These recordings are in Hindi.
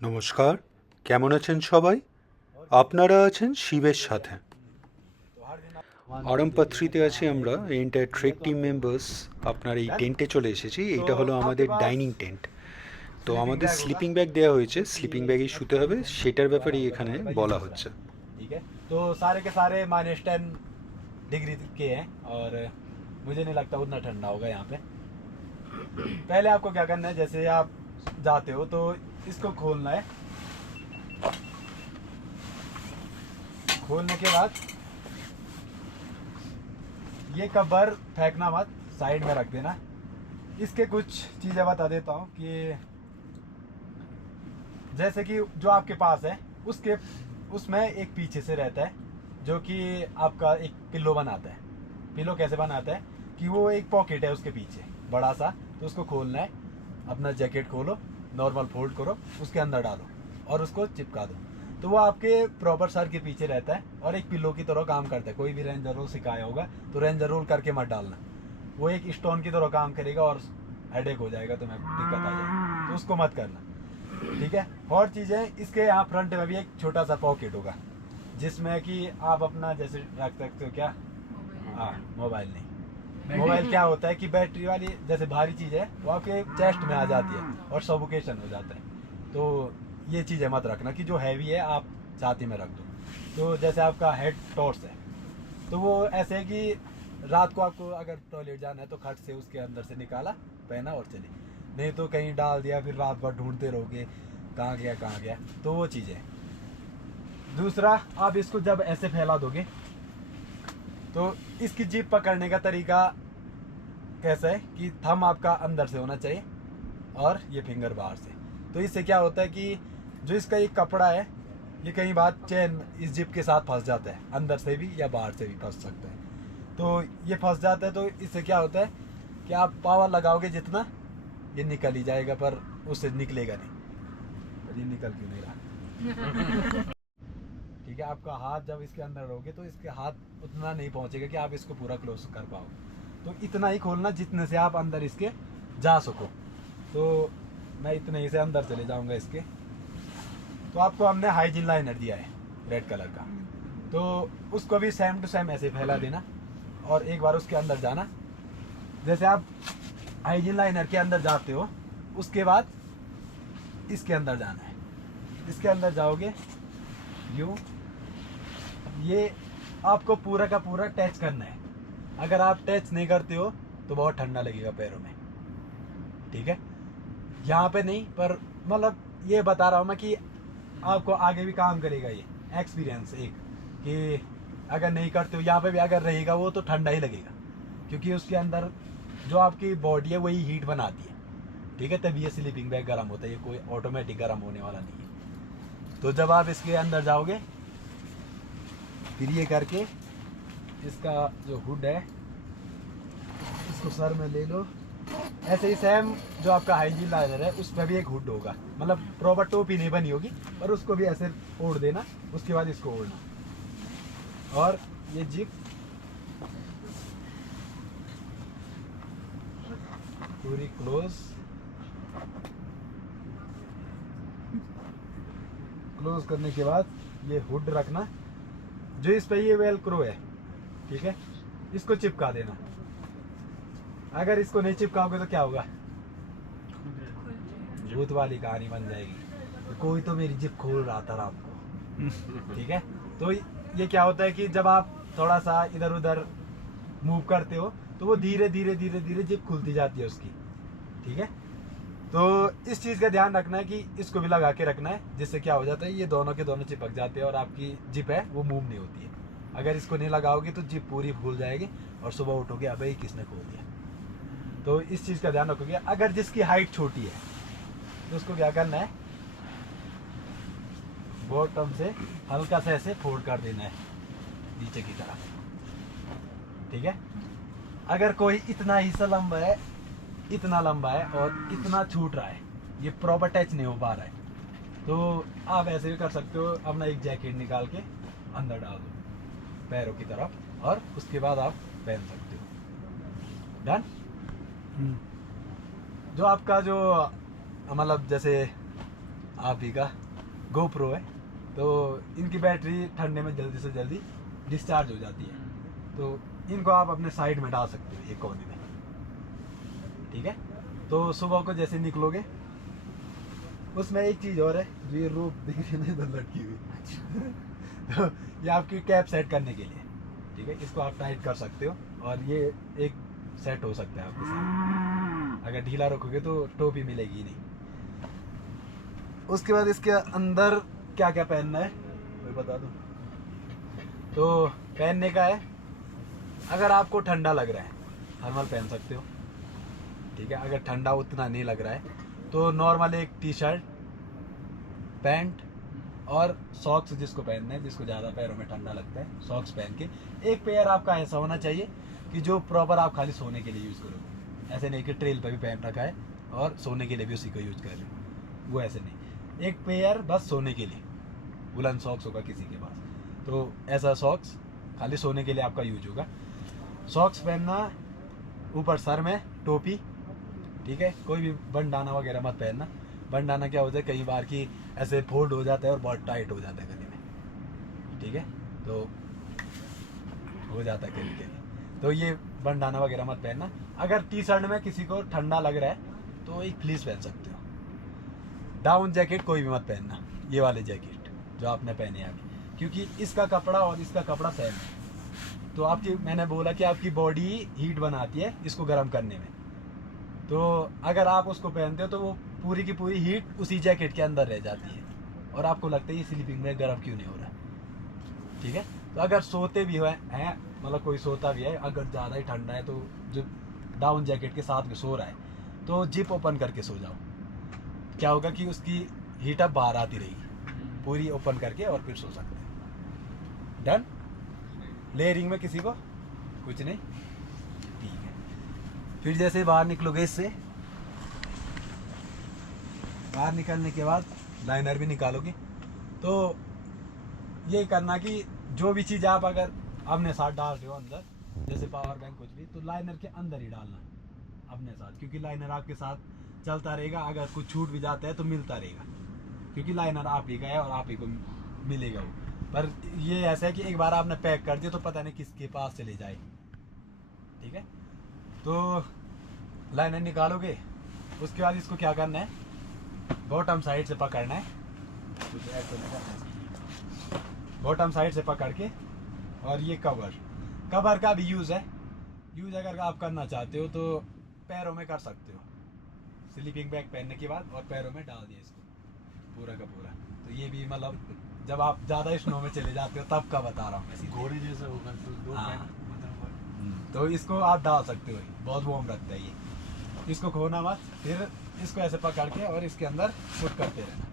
নমস্কার, কেমন আছেন সবাই? আপনারা আছেন শিবের সাথে। আরামপাত্রিতে আছি আমরা, এন্টায়ার ট্রেক টিম মেম্বার্স। আপনার এই টেন্টে চলে এসেছি। এটা হলো আমাদের ডাইনিং টেন্ট। তো আমাদের স্লিপিং ব্যাগ দেওয়া হয়েছে, স্লিপিং ব্যাগেই শুতে হবে, সেটার ব্যাপারেই এখানে বলা হচ্ছে। ठीक है। तो सारे के सारे -10 डिग्री के हैं और मुझे नहीं लगता उतना ठंडा होगा यहाँ पे। पहले आपको क्या करना है, जैसे आप जाते हो तो इसको खोलना है। खोलने के बाद ये कवर फेंकना मत, साइड में रख देना। इसके कुछ चीज़ें बता देता हूँ कि जैसे कि जो आपके पास है उसके उसमें एक पीछे से रहता है जो कि आपका एक पिल्लो बनाता है। पिल्लो कैसे बनाता है कि वो एक पॉकेट है उसके पीछे बड़ा सा, तो उसको खोलना है। अपना जैकेट खोलो, नॉर्मल फोल्ड करो, उसके अंदर डालो और उसको चिपका दो। तो वो आपके प्रॉपर सर के पीछे रहता है और एक पिल्लो की तरह काम करता है। कोई भी रेंजर रोल सिखाया होगा तो रेंजर रोल करके मत डालना, वो एक स्टोन की तरह काम करेगा और हेडेक हो जाएगा, तुम्हें दिक्कत आ जाएगी, तो उसको मत करना। ठीक है। और चीज़ें इसके यहाँ फ्रंट में भी एक छोटा सा पॉकेट होगा जिसमें कि आप अपना जैसे रख सकते हो। क्या? हाँ, मोबाइल नहीं। मोबाइल क्या होता है कि बैटरी वाली जैसे भारी चीज़ है वो आपके चेस्ट में आ जाती है और सफोकेशन हो जाता है। तो ये चीज़ें मत रखना कि जो हैवी है आप छाती में रख दो। तो जैसे आपका हेड टॉर्च है तो वो ऐसे है कि रात को आपको अगर टॉयलेट जाना है तो खट से उसके अंदर से निकाला, पहना और चले। नहीं तो कहीं डाल दिया, फिर रात भर ढूंढते रहोगे कहाँ गया कहाँ गया। तो वो चीज़ें। दूसरा, आप इसको जब ऐसे फैला दोगे तो इसकी जीप पकड़ने का तरीका कैसा है कि थंब आपका अंदर से होना चाहिए और ये फिंगर बाहर से। तो इससे क्या होता है कि जो इसका एक कपड़ा है ये कई बार चेन इस जिप के साथ फंस जाता है, अंदर से भी या बाहर से भी फंस सकता है। तो ये फंस जाता है तो इससे क्या होता है कि आप पावर लगाओगे जितना ये निकल ही जाएगा, पर उससे निकलेगा नहीं। पर ये निकल क्यों नहीं रहा? ठीक है। आपका हाथ जब इसके अंदर रहोगे तो इसके हाथ उतना नहीं पहुंचेगा कि आप इसको पूरा क्लोज कर पाओ। तो इतना ही खोलना जितने से आप अंदर इसके जा सको। तो मैं इतने ही से अंदर चले जाऊंगा इसके। तो आपको हमने हाइजीन लाइनर दिया है रेड कलर का, तो उसको भी सेम टू सेम ऐसे फैला देना और एक बार उसके अंदर जाना। जैसे आप हाइजीन लाइनर के अंदर जाते हो उसके बाद इसके अंदर जाना है। इसके अंदर जाओगे यूँ, ये आपको पूरा का पूरा टच करना है। अगर आप टच नहीं करते हो तो बहुत ठंडा लगेगा पैरों में। ठीक है। यहाँ पे नहीं, पर मतलब ये बता रहा हूँ मैं कि आपको आगे भी काम करेगा ये एक्सपीरियंस एक, कि अगर नहीं करते हो यहाँ पे भी अगर रहेगा वो तो ठंडा ही लगेगा, क्योंकि उसके अंदर जो आपकी बॉडी है वही हीट बनाती है। ठीक है। तभी ये स्लीपिंग बैग गर्म होता है, ये कोई ऑटोमेटिक गर्म होने वाला नहीं है। तो जब आप इसके अंदर जाओगे फिर ये करके इसका जो हुड है इसको सर में ले लो। ऐसे ही सेम जो आपका हाइजीन लाइनर है उस पर भी एक हुड होगा, मतलब प्रॉपर टोपी नहीं बनी होगी, पर उसको भी ऐसे ओढ़ देना। उसके बाद इसको ओढ़ना और ये जिप पूरी क्लोज करने के बाद ये हुड रखना। जो इस पे ये वेलक्रो है, ठीक है, इसको चिपका देना। अगर इसको नहीं चिपकाओगे तो क्या होगा? भूत वाली कहानी बन जाएगी। कोई तो मेरी जिप खोल रहा था रात को। ठीक है। तो ये क्या होता है कि जब आप थोड़ा सा इधर उधर मूव करते हो तो वो धीरे धीरे धीरे धीरे जिप खुलती जाती है उसकी। ठीक है। तो इस चीज़ का ध्यान रखना है कि इसको भी लगा के रखना है, जिससे क्या हो जाता है ये दोनों के दोनों चिपक जाते हैं और आपकी जिप है वो मूव नहीं होती है। अगर इसको नहीं लगाओगे तो जिप पूरी भूल जाएगी और सुबह उठोगे अबे ये किसने खोल दिया। तो इस चीज़ का ध्यान रखोगे। अगर जिसकी हाइट छोटी है तो उसको क्या करना है, बॉटम से हल्का सा ऐसे फोल्ड कर देना है नीचे की तरफ। ठीक है। अगर कोई इतना हिस्सा लंबा है, इतना लंबा है और इतना छूट रहा है, ये प्रॉपर टच नहीं हो पा रहा है, तो आप ऐसे भी कर सकते हो। अपना एक जैकेट निकाल के अंदर डाल दो पैरों की तरफ और उसके बाद आप पहन सकते हो। डन। जो आपका जो मतलब जैसे आप ही का GoPro है, तो इनकी बैटरी ठंडे में जल्दी से जल्दी डिस्चार्ज हो जाती है, तो इनको आप अपने साइड में डाल सकते हो एक कोने में, ठीक है। तो सुबह को जैसे निकलोगे, उसमें एक चीज़ और है, जो ये रोप दिख रही है ना इधर लटकी हुई तो ये आपकी कैप सेट करने के लिए, ठीक है। इसको आप टाइट कर सकते हो और ये एक सेट हो सकता है आपके साथ। अगर ढीला रखोगे तो टोपी मिलेगी नहीं। उसके बाद इसके अंदर क्या क्या पहनना है मैं बता दूं। तो पहनने का है, अगर आपको ठंडा लग रहा है थर्मल पहन सकते हो, ठीक है। अगर ठंडा उतना नहीं लग रहा है तो नॉर्मल एक टी शर्ट, पैंट और सॉक्स जिसको पहनना है, जिसको ज़्यादा पैरों में ठंडा लगता है, सॉक्स पहन के एक पेयर आपका ऐसा होना चाहिए कि जो प्रॉपर आप खाली सोने के लिए यूज़ करोगे। ऐसे नहीं कि ट्रेल पर भी पहन रखा है और सोने के लिए भी उसी को यूज़ कर रहे हो, वो ऐसे नहीं। एक पेयर बस सोने के लिए, वुलन सॉक्स होगा किसी के पास, तो ऐसा सॉक्स खाली सोने के लिए आपका यूज होगा। सॉक्स पहनना, ऊपर सर में टोपी, ठीक है। कोई भी बंडाना वगैरह मत पहनना। बंडाना क्या होता है, कई बार की ऐसे फोल्ड हो जाता है और बहुत टाइट हो जाता है गले में, ठीक है, तो हो जाता है कभी कभी, तो ये बंडाना वगैरह मत पहनना। अगर टी शर्ट में किसी को ठंडा लग रहा है तो एक फ्लीस पहन सकते हो। डाउन जैकेट कोई भी मत पहनना, ये वाले जैकेट जो आपने पहने हैं अभी, क्योंकि इसका कपड़ा और इसका कपड़ा सेम है। तो आपकी, मैंने बोला कि आपकी बॉडी हीट बनाती है इसको गर्म करने में, तो अगर आप उसको पहनते हो तो वो पूरी की पूरी हीट उसी जैकेट के अंदर रह जाती है और आपको लगता है ये स्लीपिंग में गर्म क्यों नहीं हो रहा, ठीक है। तो अगर सोते भी हैं, मतलब कोई सोता भी है, अगर ज़्यादा ही ठंडा है तो जो डाउन जैकेट के साथ में सो रहा है तो जिप ओपन करके सो जाओ। क्या होगा कि उसकी हीट अब बाहर आती रहेगी, पूरी ओपन करके और फिर सो सकते हैं। डन। लेयरिंग में किसी को कुछ नहीं, ठीक है। फिर जैसे बाहर निकलोगे, इससे बाहर निकलने के बाद लाइनर भी निकालोगे, तो ये करना कि जो भी चीज़ आप अगर अपने साथ डाल रहे हो अंदर, जैसे पावर बैंक कुछ भी, तो लाइनर के अंदर ही डालना अपने साथ, क्योंकि लाइनर आपके साथ चलता रहेगा। अगर कुछ छूट भी जाता है तो मिलता रहेगा, क्योंकि लाइनर आप ही का है और आप ही को मिलेगा वो। पर ये ऐसा है कि एक बार आपने पैक कर दिया तो पता नहीं किसके पास चले जाए, ठीक है। तो लाइनर निकालोगे, उसके बाद इसको क्या करना है, बॉटम साइड से पकड़ना है, कुछ ऐड तो नहीं करना है, बॉटम साइड से पकड़ के, और ये कवर का भी यूज़ है। यूज़ अगर आप करना चाहते हो तो पैरों में कर सकते हो, स्लीपिंग बैग पहनने के बाद, और पैरों में डाल दिया इसको पूरा का पूरा। तो ये भी मतलब जब आप ज़्यादा स्नो में चले जाते हो तब का बता रहा हूँ मैं, घोड़े जैसा होगा तो दो हाँ। मतलब तो इसको आप डाल सकते हो, बहुत वार्म रखता है ये। इसको खोना मत, फिर इसको ऐसे पकड़ के और इसके अंदर पुट करते रहना।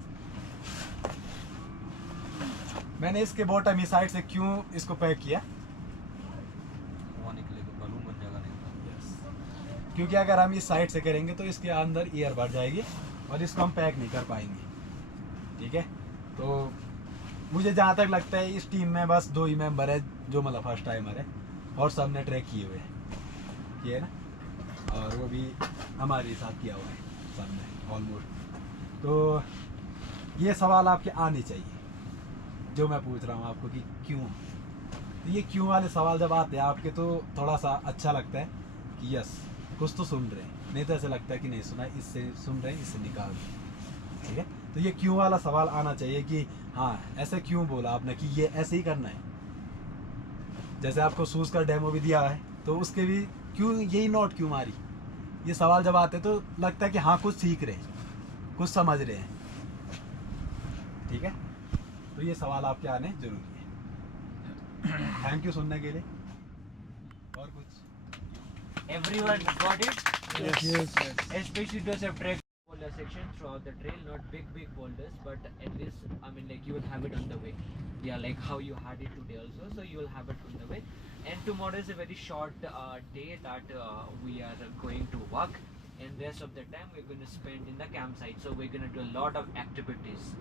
मैंने इसके बॉटम ही साइड से क्यों इसको पैक किया, धुआं निकले तो बलून बन जाएगा नहीं। क्योंकि अगर हम इस साइड से करेंगे तो इसके अंदर एयर भर जाएगी और इसको हम पैक नहीं कर पाएंगे, ठीक है। तो मुझे जहाँ तक लगता है इस टीम में बस 2 ही मेंबर है जो मतलब फर्स्ट टाइमर है, और सब ने ट्रैक किए हुए हैं, ये है ना, और वो भी हमारे साथ किया हुआ है सब ने ऑलमोस्ट। तो ये सवाल आपके आने चाहिए जो मैं पूछ रहा हूँ आपको कि क्यों। तो ये क्यों वाले सवाल जब आते हैं आपके तो थोड़ा सा अच्छा लगता है कि यस कुछ तो सुन रहे हैं, नहीं तो ऐसा लगता है कि नहीं सुना, इससे सुन रहे हैं, इससे निकाल रहे हैं, ठीक है। तो ये क्यों वाला सवाल आना चाहिए कि हाँ ऐसे क्यों बोला आपने कि ये ऐसे ही करना है। जैसे आपको शूज़ का डेमो भी दिया है तो उसके भी क्यों यही नोट क्यों मारी, ये सवाल जब आते तो लगता है कि हाँ कुछ सीख रहे हैं, कुछ समझ रहे हैं, ठीक है। तो ये सवाल आपके आने जरूरी है। थैंक यू सुनने के लिए। और कुछ Everyone got it? Yes. Especially those have trek boulder section throughout the trail, not big boulders, but at least I mean like you will have it on the way. Yeah, like how you had it today also, so you will have it on the way. And tomorrow is a very short day that we are going to walk, and rest of the time we're going to spend in the campsite. So we're going to do a lot of activities.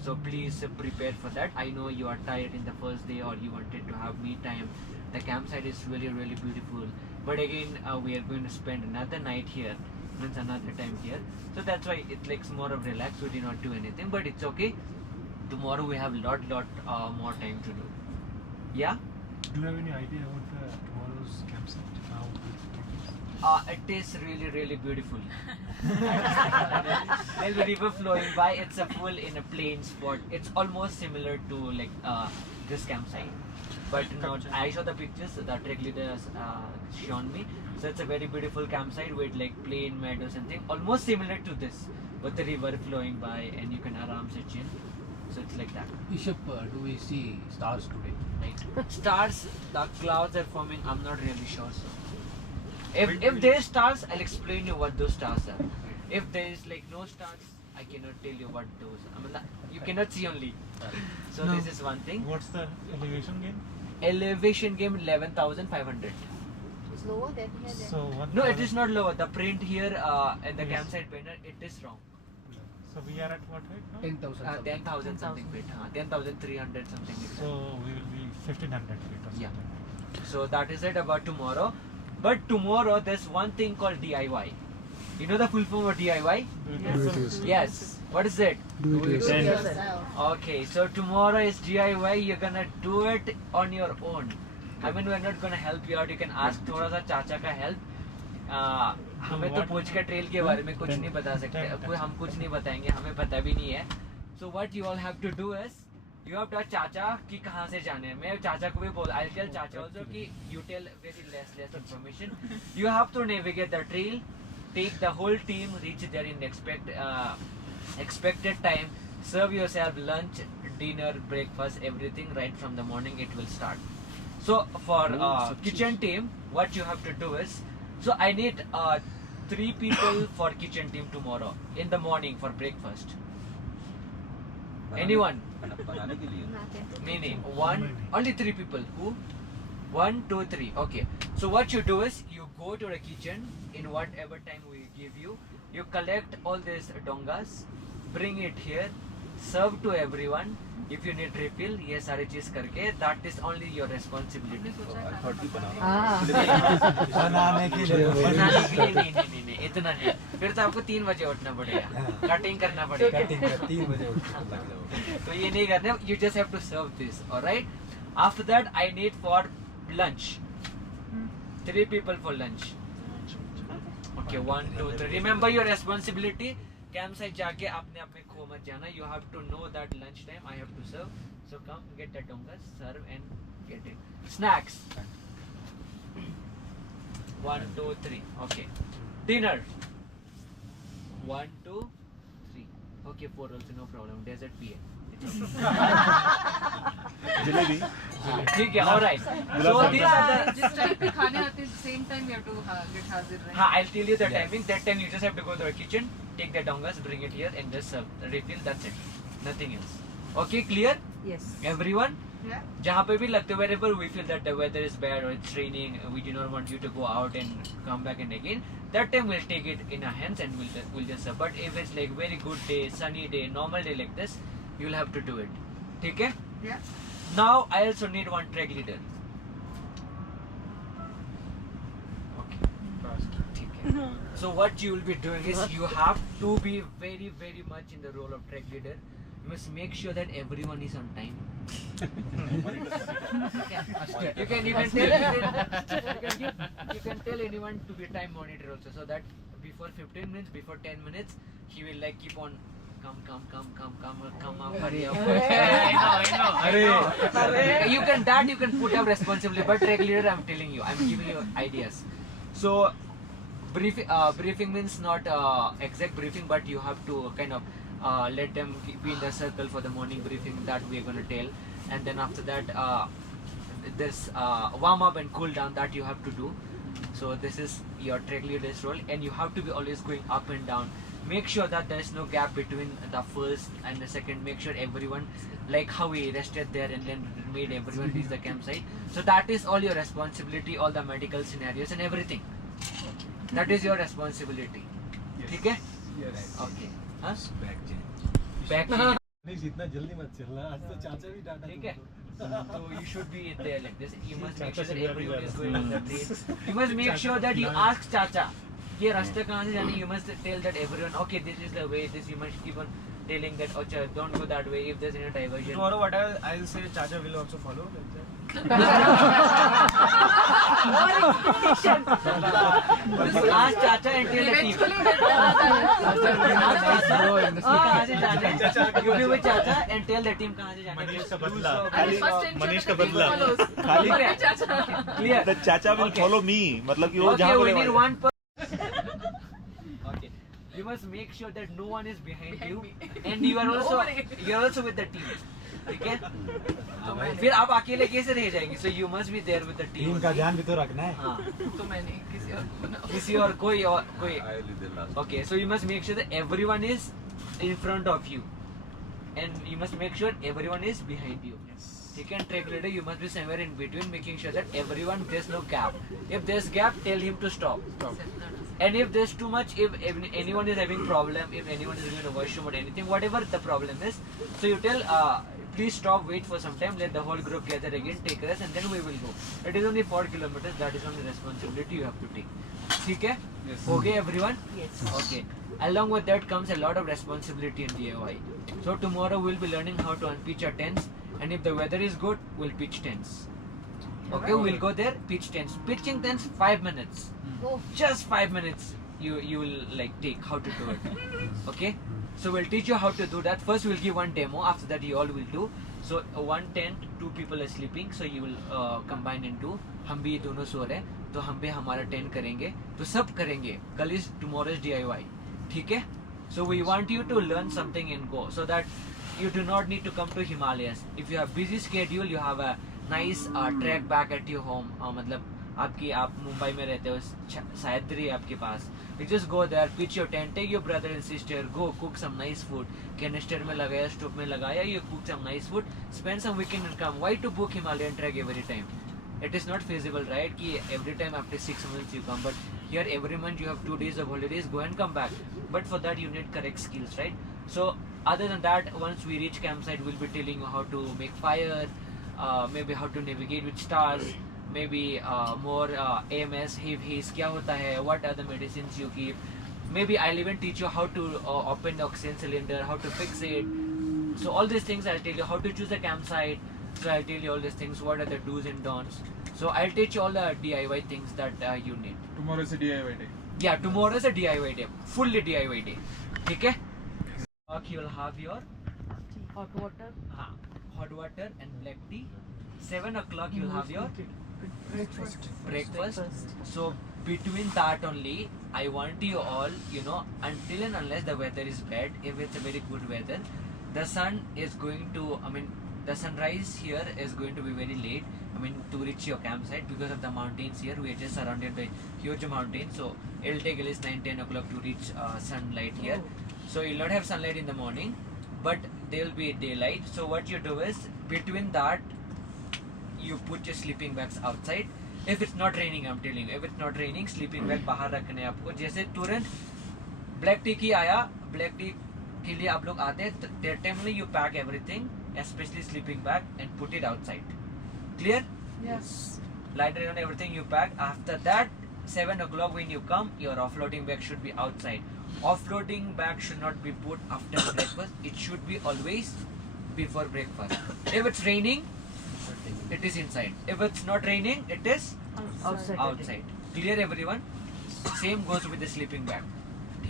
So please prepare for that. I know you are tired in the first day or you wanted to have me time. The campsite is really beautiful. But again, we are going to spend another night here. means another time here. So that's why it likes more of relax. We did not do anything, but it's okay. Tomorrow we have lot more time to do. Yeah. Do you have any idea about the tomorrow's campsite? How It is really beautiful. There's a river flowing by. It's a full in a plain spot. It's almost similar to like this campsite, but not. I saw the pictures. The trek leader has shown me. So it's a very beautiful campsite with like plain meadows and thing. Almost similar to this, with the river flowing by and you can aram se chill. So it's like that. Bishop, do we see stars today? Night? Stars, the clouds are forming. I'm not really sure. So, if there is stars, I'll explain you what those stars are. If there is like no stars, I cannot tell you what those. I mean, you cannot see only. So No. this is one thing. what's the elevation game? Elevation game 11,500. It's lower than here. Then. So one. No, it is not lower. The print here and the Yes. campsite banner, it is wrong. So we are at what height now? 10,000. 10,000 something feet. 10,300 something like that. So we will be 1500 feet or Yeah. something. So that is it about tomorrow. But tomorrow there's one thing called DIY. You know the full form of DIY? Do it Yes. yourself. Yes. What is it? Do it Then- yourself. Okay, so tomorrow is DIY. You're gonna do it on your own. I mean, we're not gonna help you out. You can ask थोड़ा सा चाचा का help. हमें तो पूछ के ट्रेल के बारे में कुछ नहीं बता सकते. कोई हम कुछ नहीं बताएंगे. हमें पता भी नहीं है. So what you all have to do is you have to ask चाचा कि कहाँ से जाने हैं. मैं चाचा को भी बोल. I'll tell चाचा also कि you tell very less information. You have to navigate the trail. Take the whole team, reach there in expected time. Serve yourself lunch, dinner, breakfast, everything right from the morning. It will start. So for kitchen team, what you have to do is, so I need 3 people for kitchen team tomorrow in the morning for breakfast. Anyone? बनाने के लिए Nothing. No. One, only 3 people. Who? 1, 2, 3. Okay. So what you do is you go to the kitchen in whatever time we give you. You collect all these dongas, bring it here, serve to everyone. If you need refill, ये सारी चीज करके, that is only your responsibility. बनाने के लिए बनाने के लिए नहीं, इतना नहीं. फिर तो आपको 3 बजे उठना पड़ेगा, कटिंग करना पड़ेगा. कटिंग कर 3 बजे उठ के लग जाओ. तो ये नहीं करना. You just have to serve this, alright? After that, I need for lunch. 3 people for lunch. Okay, 1, 2, 3. Remember your responsibility. Campsite जाके आपने अपने खो मत जाना. You have to know that lunch time I have to serve. So come get the dongas, serve and get it. Snacks. 1, 2, 3. Okay. Dinner. 1, 2, 3. Okay, 4 also no problem. Desert PA. Jalebi. ठीक है, all right. So these are the. जिस टाइम पे खाने आते हैं same time we have to get हाजिर रहे. हाँ, I'll tell you the timing. That time you just have to go to the kitchen, take the dongas, bring it here, and just serve. Refill. That's it. Nothing else. Okay, clear? Yes. Everyone? Yeah. जहाँ पे भी लगते wherever we feel that the weather is bad or it's raining, we do not want you to go out and come back and again. That time we'll take it in our hands and we'll just serve. But if it's like very good day, sunny day, normal day like this, you'll have to do it. ठीक है? Yeah. Now I also need one track leader. Okay. ठीक है. So what you will be doing is you have to be very much in the role of track leader. You must make sure that everyone is on time. You can tell anyone to be a time monitor also, so that before 15 minutes, before 10 minutes, he will like keep on come up, hurry up. I know. You can put up responsibility, but track leader, I'm telling you, I'm giving you ideas. So briefing means not exact briefing, but you have to kind of let them be in the circle for the morning briefing that we are going to tell, and then after that this warm up and cool down that you have to do. So this is your track leader's role, and you have to be always going up and down. Make sure that there is no gap between the first and the second. Make sure everyone, like how we rested there and then made everyone reach the campsite. So that is all your responsibility, all the medical scenarios and everything. That is your responsibility. ठीक है? Okay. हाँ? Back change. नहीं जितना जल्दी मत चलना आज तो चाचा भी डांटा ठीक है? So you should be there like this. You must make sure that everyone is going on the train. You must make sure that you ask Chacha ये रास्ता कहाँ से जाने, you must tell that everyone, okay, this is the way, this you must keep on telling that, oh, don't go that way if there's any diversion. Tomorrow, whatever I'll say, Chacha will also follow. Like that. Ask Chacha and tell the team. Eventually we'll Ask Chacha, कहाँ से जाना है? You be with Chacha and tell the team कहाँ से जाना है. मनीष का बदला And first ensure Manish that का the team बदला follows. खाली Okay, Chacha. Clear? the चाचा will Okay. follow me मतलब कि वो Okay, जहाँ we बोले need वहाँ one person. Okay. You must make sure that no one is behind you, and you are also with the team. ठीक है? फिर आप अकेले कैसे रह जाएंगे? So you must be there with the team. Team का ध्यान भी तो रखना है। हाँ, तो मैंने किसी और को बनाओ। किसी और कोई Okay, so you must make sure that everyone is in front of you, and you must make sure everyone is behind you. ठीक है? Track leader, you must be somewhere in between, making sure that everyone, there's no gap. If there's gap, tell him to stop. And if there's too much, if anyone is having problem, if anyone is going to washroom or anything, whatever the problem is, so you tell, please stop, wait for some time, let the whole group gather again, take rest, and then we will go. It is only 4 kilometers, that is only responsibility you have to take. ठीक है? Okay, everyone? Yes. Okay. Along with that comes a lot of responsibility in DIY. So tomorrow we'll be learning how to unpitch our tents, and if the weather is good, we'll pitch tents. Okay, we'll go there, pitch tents. Pitching tents 5 minutes. Oh. Just 5 minutes you will like take how to do it. Okay, so we'll teach you how to do that. First we'll give one demo, after that you all will do. So one tent, 2 people are sleeping, so you will combine into, हम भी दोनों सो रहे हैं तो हम भी हमारा टेंट करेंगे, तो सब करेंगे. कल is tomorrow's DIY. ठीक है? So we want you to learn something and go, so that you do not need to come to Himalayas. If you have busy schedule, you have a nice trek back at your home. मतलब आप मुंबई में रहते हो, सह्याद्री है आपके पास. You just go there, pitch your tent, take your brother and sister, go cook some nice food. Canister में लगाया, stove में लगाया, you cook some nice food, spend some weekend and come. Why to book Himalayan trek every time? It is not feasible, right? कि every time after 6 months you come, but here every month you have 2 days of holidays, go and come back. But for that you need correct skills, right? So other than that, once we reach campsite, we'll be telling you how to make fire, maybe how to navigate with stars, maybe more AMS, HIVs, क्या होता है, what are the medicines you keep. Maybe I'll even teach you how to open the oxygen cylinder, how to fix it. So all these things I'll tell you, how to choose a campsite. So I'll tell you all these things, what are the do's and don'ts. So I'll teach you all the DIY things that you need. Tomorrow is a DIY day. Yeah, tomorrow is a DIY day, fully DIY day. ठीक है? You'll have your Hot water. hot water and black tea. 7 o'clock you'll have your breakfast. So between that only, I want you all, until and unless the weather is bad, if it's a very good weather, the sun is going to, the sunrise here is going to be very late, to reach your campsite because of the mountains here. We are just surrounded by huge mountains, so it'll take at least 9-10 o'clock to reach sunlight here. So you'll not have sunlight in the morning, but there will be daylight. So what you do is, between that, you put your sleeping bags outside. If it's not raining, I'm telling you, if it's not raining, sleeping bag बाहर रखने आपको. जैसे तुरंत black tea की आया, black tea के लिए आप लोग आते हैं, that time you pack everything, especially sleeping bag, and put it outside. Clear? Yes. Lighter on everything you pack. After that, 7 o'clock when you come, your offloading bag should be outside. Offloading bag should not be put after breakfast. It should be always before breakfast. If it's raining, it is inside. If it's not raining, it is outside. Clear, everyone? Same goes with the sleeping bag.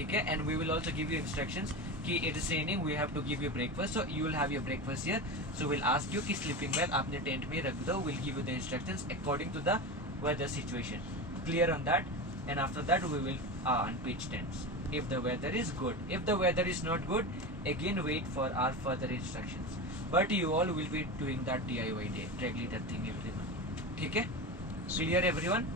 Okay? And we will also give you instructions. कि it is raining, we have to give you breakfast, so you will have your breakfast here. So we'll ask you कि sleeping bag आपने tent में रख दो. We'll give you the instructions according to the weather situation. Clear on that? And after that we will unpitch tents. If the weather is good. If the weather is not good, again wait for our further instructions. But you all will be doing that DIY day, track leader thing, everyone. ठीक है? Clear, everyone?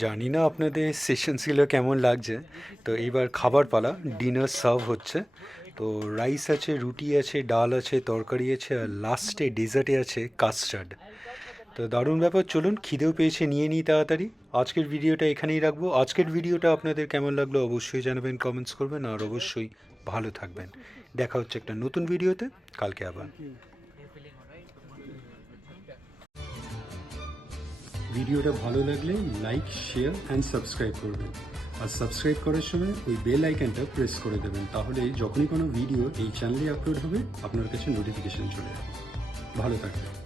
জানি না আপনাদের সেশনসগুলো কেমন লাগছে. তো এইবার খাবার পালা, ডিনার সার্ভ হচ্ছে. তো রাইস আছে, রুটি আছে, ডাল আছে, তরকারি আছে, আর লাস্টে ডেজার্টে আছে কাস্টার্ড. তো দারুণ ব্যাপার. চলুন, খিদেও পেয়েছে, নিয়ে নিই তাড়াতাড়ি. আজকের ভিডিওটা এখানেই রাখবো. আজকের ভিডিওটা আপনাদের কেমন লাগলো অবশ্যই জানাবেন, কমেন্টস করবেন, আর অবশ্যই ভালো থাকবেন. দেখা হচ্ছে একটা নতুন ভিডিওতে কালকে আবার. ভিডিওটা ভালো লাগলে লাইক, শেয়ার অ্যান্ড সাবস্ক্রাইব করবেন। আর সাবস্ক্রাইব করার সময় ওই বেল আইকনটা প্রেস করে দেবেন, তাহলে যখনই কোনো ভিডিও এই চ্যানেলে আপলোড হবে আপনার কাছে নোটিফিকেশন চলে যাবে। ভালো থাকবেন।